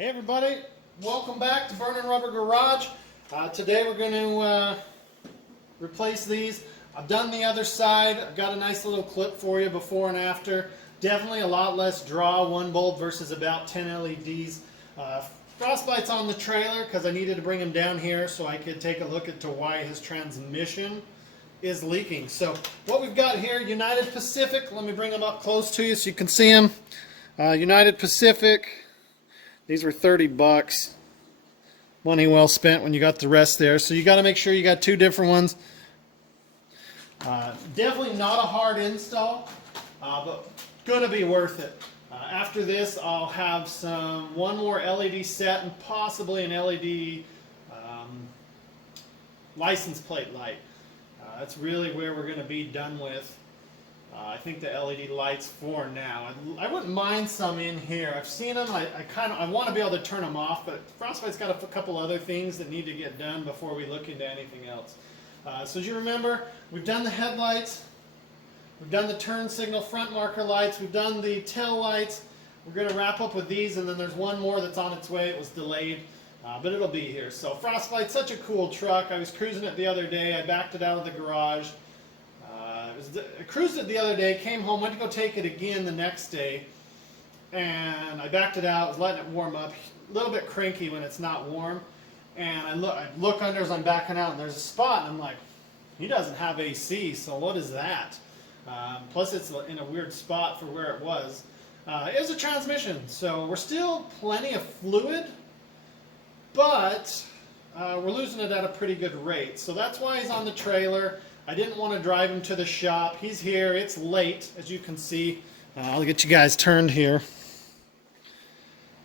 Hey everybody, welcome back to Burning Rubber Garage. Today we're going to replace these. I've done the other side. I've got a nice little clip for you before and after. Definitely a lot less draw, one bulb versus about 10 LEDs. Frostbite's on the trailer because I needed to bring him down here so I could take a look at why his transmission is leaking. So what we've got here, United Pacific. Let me bring them up close to you so you can see them. United Pacific. These were 30 bucks. Money well spent when you got the rest there. So you got to make sure you got two different ones. Definitely not a hard install, but going to be worth it. After this, I'll have one more LED set and possibly an LED license plate light. That's really where we're going to be done with. I think the LED lights for now. I wouldn't mind some in here. I've seen them. I want to be able to turn them off, but Frostbite's got a couple other things that need to get done before we look into anything else. So as you remember, we've done the headlights, we've done the turn signal front marker lights, we've done the tail lights. We're going to wrap up with these, and then there's one more that's on its way. It was delayed, but it'll be here. So Frostbite's such a cool truck. I was cruising it the other day. I backed it out of the garage. I cruised it the other day, came home, went to go take it again the next day, and I backed it out, was letting it warm up, a little bit cranky when it's not warm, and I look under as I'm backing out, and there's a spot, and I'm like, he doesn't have AC, so what is that? Plus it's in a weird spot for where it was. It was a transmission, so we're still plenty of fluid, but we're losing it at a pretty good rate, so that's why he's on the trailer. I didn't want to drive him to the shop. He's here. It's late, as you can see. I'll get you guys turned here.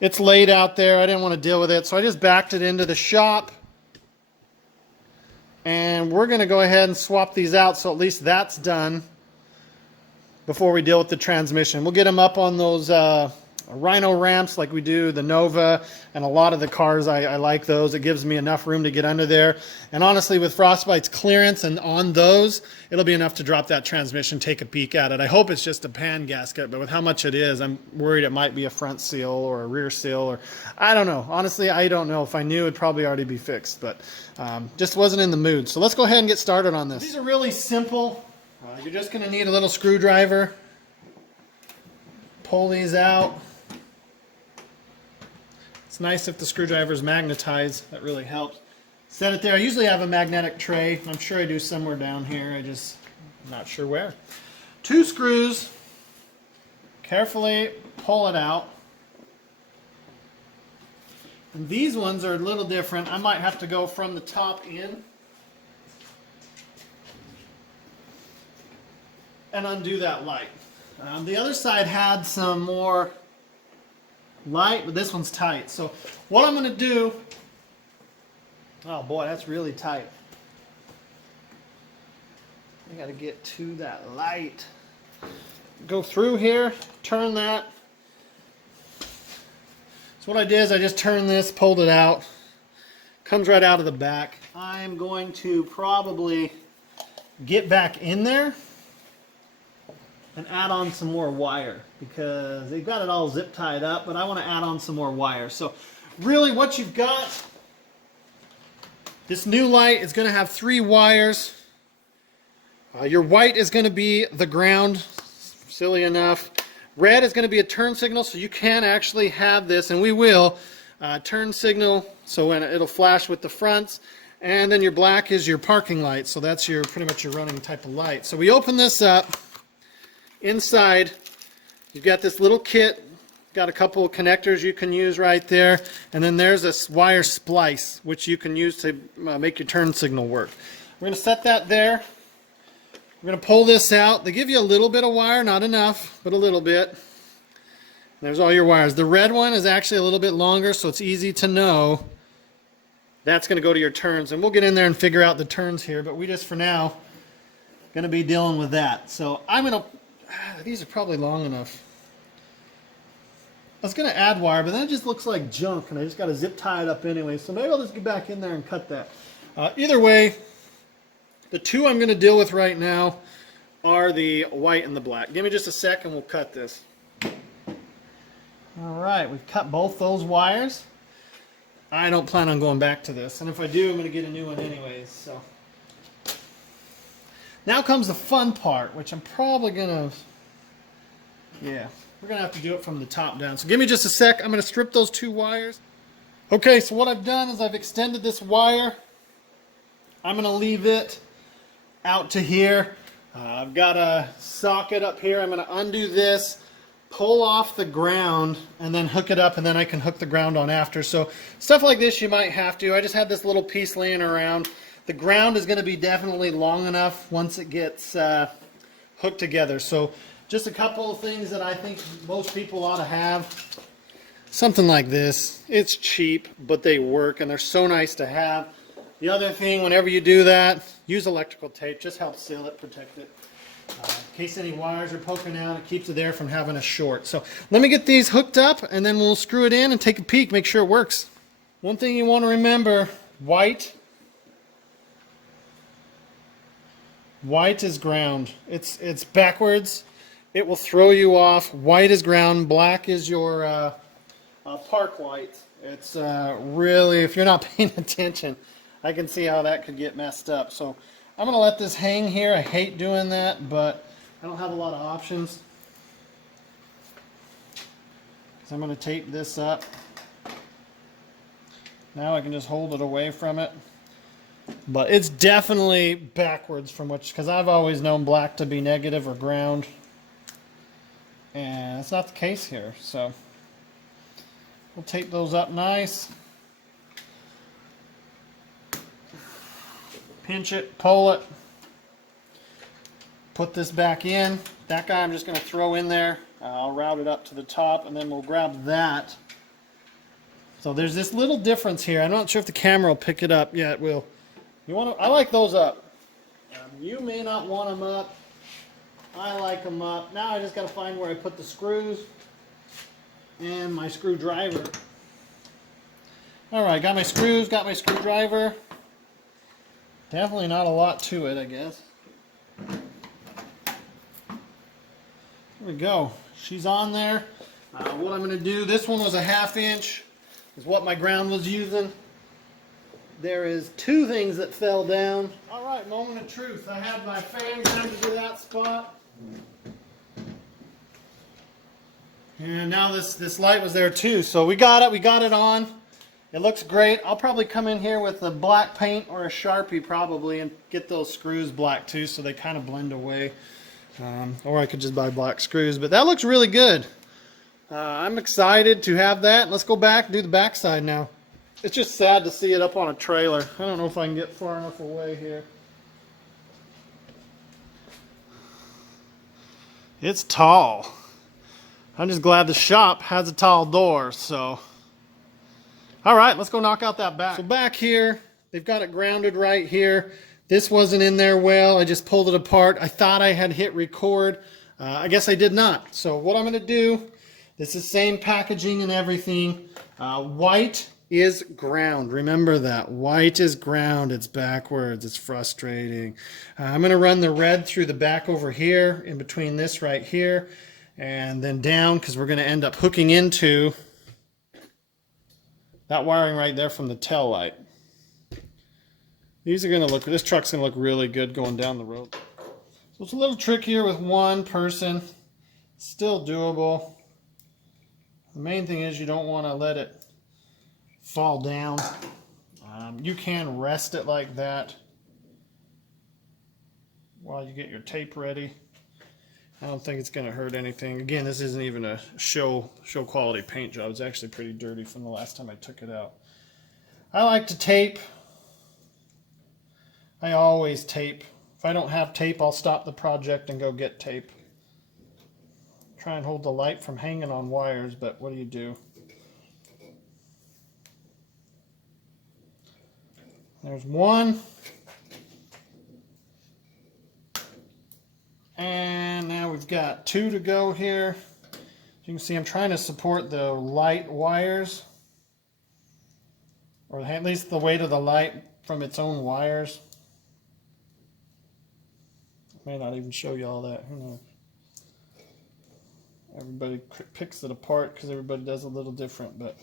It's late out there. I didn't want to deal with it, so I just backed it into the shop. And we're going to go ahead and swap these out, so at least that's done before we deal with the transmission. We'll get them up on those Rhino ramps like we do the Nova, and a lot of the cars I like those. It gives me enough room to get under there, and honestly with Frostbite's clearance and on those, it'll be enough to drop that transmission, take a peek at it. I hope it's just a pan gasket, but with how much it is, I'm worried it might be a front seal or a rear seal, or I don't know. Honestly, I don't know. If I knew, it'd probably already be fixed, but just wasn't in the mood. So let's go ahead and get started on this. These are really simple. You're just going to need a little screwdriver. Pull these out. It's nice if the screwdriver is magnetized. That really helps. Set it there. I usually have a magnetic tray. I'm sure I do somewhere down here. I'm not sure where. Two screws. Carefully pull it out. And these ones are a little different. I might have to go from the top in and undo that light. The other side had some more light, but this one's tight. So what I'm going to do, oh boy, that's really tight. I got to get to that light. Go through here, turn that. So what I did is I just turned this, pulled it out. Comes right out of the back. I'm going to probably get back in there and add on some more wire because they've got it all zip tied up, but I want to add on some more wire. So really what you've got, this new light is going to have 3 wires. Your white is going to be the ground, silly enough. Red is going to be a turn signal, so you can actually have this, and we will, turn signal, so when it'll flash with the fronts. And then your black is your parking light, so that's pretty much your running type of light. So we open this up. Inside, you've got this little kit, got a couple of connectors you can use right there, and then there's a wire splice, which you can use to make your turn signal work. We're going to set that there. We're going to pull this out. They give you a little bit of wire, not enough, but a little bit. There's all your wires. The red one is actually a little bit longer, so it's easy to know. That's going to go to your turns, and we'll get in there and figure out the turns here, but we just, for now, going to be dealing with that. So I'm going to, these are probably long enough. I was going to add wire, but then it just looks like junk, and I just got to zip tie it up anyway. So maybe I'll just get back in there and cut that. Either way, the two I'm going to deal with right now are the white and the black. Give me just a sec and we'll cut this. All right, we've cut both those wires. I don't plan on going back to this, and if I do, I'm going to get a new one anyways. So now comes the fun part, which I'm probably going to, yeah, we're going to have to do it from the top down. So give me just a sec. I'm going to strip those 2 wires. Okay, so what I've done is I've extended this wire. I'm going to leave it out to here. I've got a socket up here. I'm going to undo this, pull off the ground, and then hook it up, and then I can hook the ground on after. So stuff like this you might have to. I just had this little piece laying around. The ground is going to be definitely long enough once it gets hooked together. So just a couple of things that I think most people ought to have. Something like this. It's cheap, but they work, and they're so nice to have. The other thing, whenever you do that, use electrical tape. Just helps seal it, protect it. In case any wires are poking out, it keeps it there from having a short. So let me get these hooked up, and then we'll screw it in and take a peek, make sure it works. One thing you want to remember, white is ground. It's backwards. It will throw you off. White is ground. Black is your park light. It's really, if you're not paying attention, I can see how that could get messed up. So I'm going to let this hang here. I hate doing that, but I don't have a lot of options. So I'm going to tape this up. Now I can just hold it away from it. But it's definitely backwards from which, because I've always known black to be negative or ground. And it's not the case here. So we'll tape those up nice. Pinch it, pull it, put this back in. That guy I'm just going to throw in there. I'll route it up to the top, and then we'll grab that. So there's this little difference here. I'm not sure if the camera will pick it up. Yeah, it will. You want to? I like those up. You may not want them up. I like them up. Now I just got to find where I put the screws and my screwdriver. All right, got my screws, got my screwdriver. Definitely not a lot to it, I guess. Here we go. She's on there. What I'm going to do, this one was a 1/2 inch, is what my ground was using. There is 2 things that fell down. All right, moment of truth. I had my fan grounded to that spot. And now this light was there too. So we got it on. It looks great. I'll probably come in here with a black paint or a Sharpie probably and get those screws black too so they kind of blend away. Or I could just buy black screws, but that looks really good. I'm excited to have that. Let's go back and do the back side now. It's just sad to see it up on a trailer. I don't know if I can get far enough away here. It's tall. I'm just glad the shop has a tall door, so. All right, let's go knock out that back. So back here, they've got it grounded right here. This wasn't in there well. I just pulled it apart. I thought I had hit record. I guess I did not. So what I'm going to do, this is same packaging and everything. White is ground. Remember that. White is ground. It's backwards. It's frustrating. I'm going to run the red through the back over here, in between this right here, and then down, because we're going to end up hooking into that wiring right there from the tail light. These are going to look, this truck's going to look really good going down the road. So it's a little trickier with one person. Still doable. The main thing is you don't want to let it fall down. You can rest it like that while you get your tape ready. I don't think it's going to hurt anything. Again, this isn't even a show quality paint job. It's actually pretty dirty from the last time I took it out. I like to tape. I always tape. If I don't have tape, I'll stop the project and go get tape. Try and hold the light from hanging on wires, but what do you do? There's one. And now we've got 2 to go here. As you can see, I'm trying to support the light wires, or at least the weight of the light from its own wires. I may not even show you all that. Who knows? Everybody picks it apart because everybody does a little different, but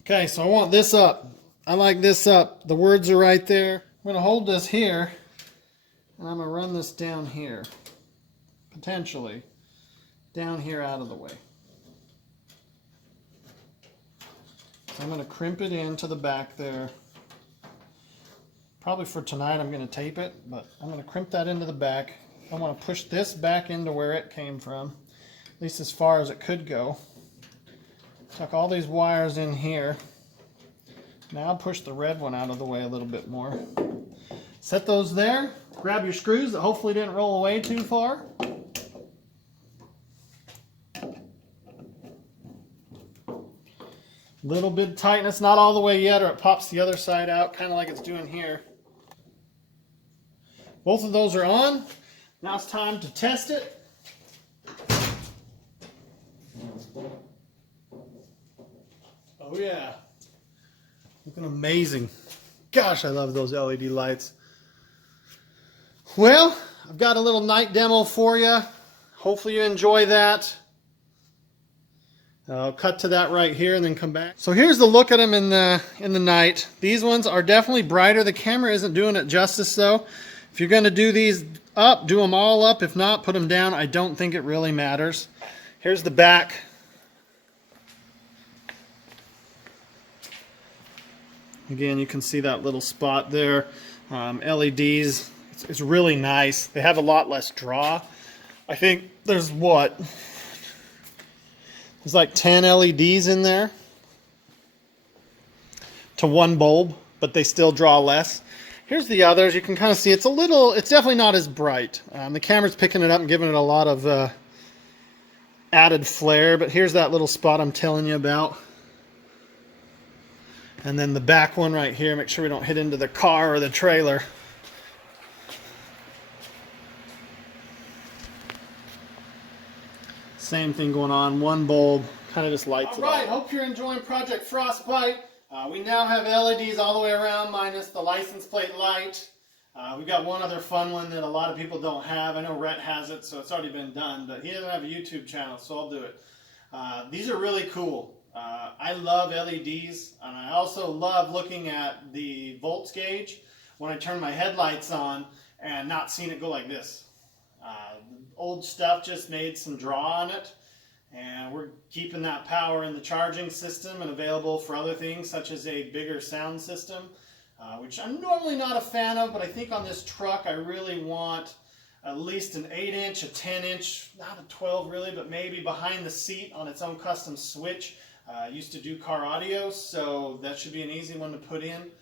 okay, so I want this up. I like this up. The words are right there. I'm going to hold this here, and I'm going to run this down here, potentially down here out of the way. So I'm going to crimp it into the back there. Probably for tonight I'm going to tape it, but I'm going to crimp that into the back. I want to push this back into where it came from, at least as far as it could go. Tuck all these wires in here. Now push the red one out of the way a little bit more. Set those there. Grab your screws that hopefully didn't roll away too far. Little bit of tightness, not all the way yet, or it pops the other side out, kind of like it's doing here. Both of those are on. Now it's time to test it. Oh yeah, looking amazing. Gosh, I love those LED lights. Well, I've got a little night demo for you. Hopefully you enjoy that. I'll cut to that right here and then come back. So here's the look at them in the night. These ones are definitely brighter. The camera isn't doing it justice though. If you're going to do these up, do them all up. If not, put them down. I don't think it really matters. Here's the back. Again, you can see that little spot there. LEDs. It's really nice. They have a lot less draw. I think there's what? There's like 10 LEDs in there to one bulb, but they still draw less. Here's the others. You can kind of see it's definitely not as bright. The camera's picking it up and giving it a lot of added flare, but here's that little spot I'm telling you about. And then the back one right here, make sure we don't hit into the car or the trailer. Same thing going on, one bulb, kind of just lights it up. All right, hope you're enjoying Project Frostbite. We now have LEDs all the way around minus the license plate light. We've got one other fun one that a lot of people don't have. I know Rhett has it, so it's already been done, but he doesn't have a YouTube channel, so I'll do it. These are really cool. I love LEDs, and I also love looking at the volts gauge when I turn my headlights on and not seeing it go like this. Old stuff just made some draw on it, and we're keeping that power in the charging system and available for other things such as a bigger sound system, which I'm normally not a fan of, but I think on this truck I really want at least an 8-inch, a 10-inch, not a 12 really, but maybe behind the seat on its own custom switch. I used to do car audio, so that should be an easy one to put in.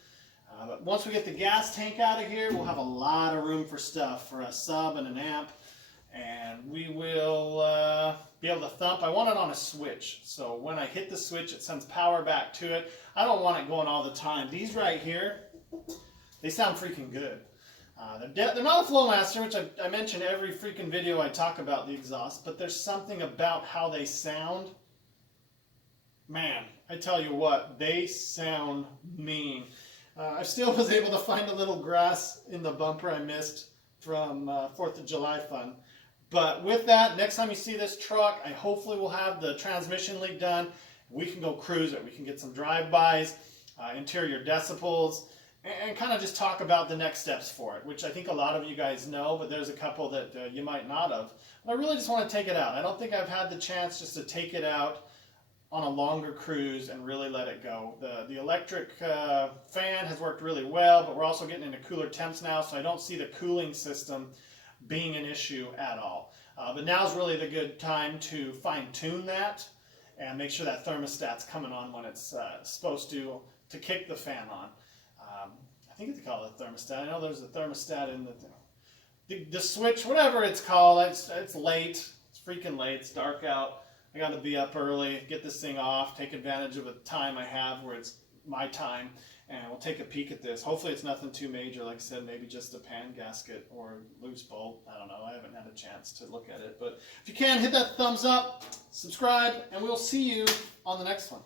But once we get the gas tank out of here, we'll have a lot of room for stuff, for a sub and an amp. And we will be able to thump. I want it on a switch, so when I hit the switch it sends power back to it. I don't want it going all the time. These right here, they sound freaking good. They're not a Flowmaster, which I mention every freaking video I talk about the exhaust, but there's something about how they sound. Man, I tell you what, they sound mean. I still was able to find a little grass in the bumper I missed from 4th of July fun. But with that, next time you see this truck, I hopefully will have the transmission leak done. We can go cruise it. We can get some drive-bys, interior decibels, and kind of just talk about the next steps for it, which I think a lot of you guys know, but there's a couple that you might not have. But I really just want to take it out. I don't think I've had the chance just to take it out on a longer cruise and really let it go. The electric fan has worked really well, but we're also getting into cooler temps now, so I don't see the cooling system being an issue at all. But now's really the good time to fine-tune that and make sure that thermostat's coming on when it's supposed to kick the fan on. I think they call it a thermostat. I know there's a thermostat in the switch, whatever it's called. It's late. It's freaking late. It's dark out. I got to be up early, get this thing off, take advantage of a time I have where it's my time, and we'll take a peek at this. Hopefully it's nothing too major, like I said, maybe just a pan gasket or loose bolt. I don't know, I haven't had a chance to look at it. But if you can, hit that thumbs up, subscribe, and we'll see you on the next one.